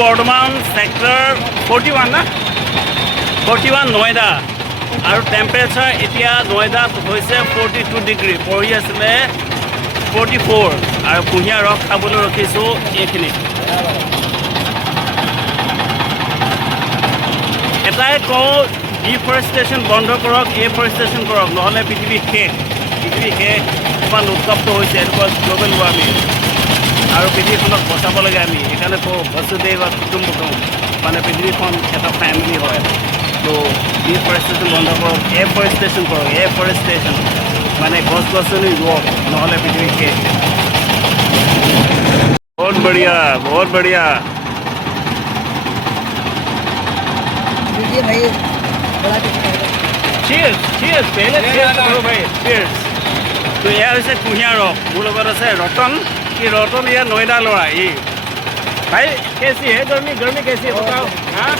বৰ্তমান ছেক্টৰ 41 না 41 নয়ডা আৰু টেম্পাৰেচাৰ এতিয়া নয়ডাত হৈছে 42 ডিগ্ৰী পৰি আছিলে 44 আৰু কুঁহিয়াৰ ৰস খাবলৈ ৰখিছোঁ এইখিনিত এটাই কওঁ ডিফৰেষ্টেশ্যন বন্ধ কৰক এফৰেষ্টেশ্যন কৰক নহ'লে পৃথিৱী শেষ ইমান উত্তপ্ত হৈছে এনেকুৱা গ্ল'বেল ৱাৰ্মিং আৰু পৃথিৱীখনক বচাব লাগে আমি সেইকাৰণে কওঁ বসুদেৱ কুটুম্বকম মানে পৃথিৱীখন এটা ফেমিলি হয় তো ডিফৰেষ্টেশ্যন বন্ধ কৰক এফৰেষ্টেশ্যন মানে গছ গছনি ৰুৱক নহ'লে পৃথিৱী শেষ বহুত বঢ়িয়া cheers पहले cheers करो भाई cheers तो यह হৈছে কুঁহিয়াৰ ৰস মোৰ লগত আছে ৰতন कि रतन ये नोएडा लड़ा ये भाई कैसी है गर्मी कैसी है बताओ हाँ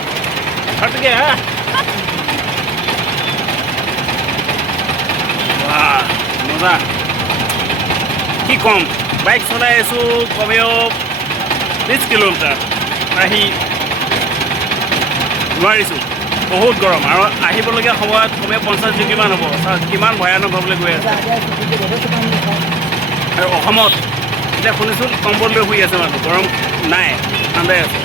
हट गया वाह मजा कि कम बाइक चलाई आसो कमेओ 20 किलोमीटर आही নোৱাৰিছোঁ বহুত গৰম আৰু আহিবলগীয়া সময়ত কমে 50 ডিগ্ৰীমান হ'ব কিমান ভয়ানক হ'বলৈ গৈ আছে আৰু অসমত এতিয়া শুনিছোঁ কম্বল লৈ শুই আছে মানুহ গৰম নাই ঠাণ্ডাই আছে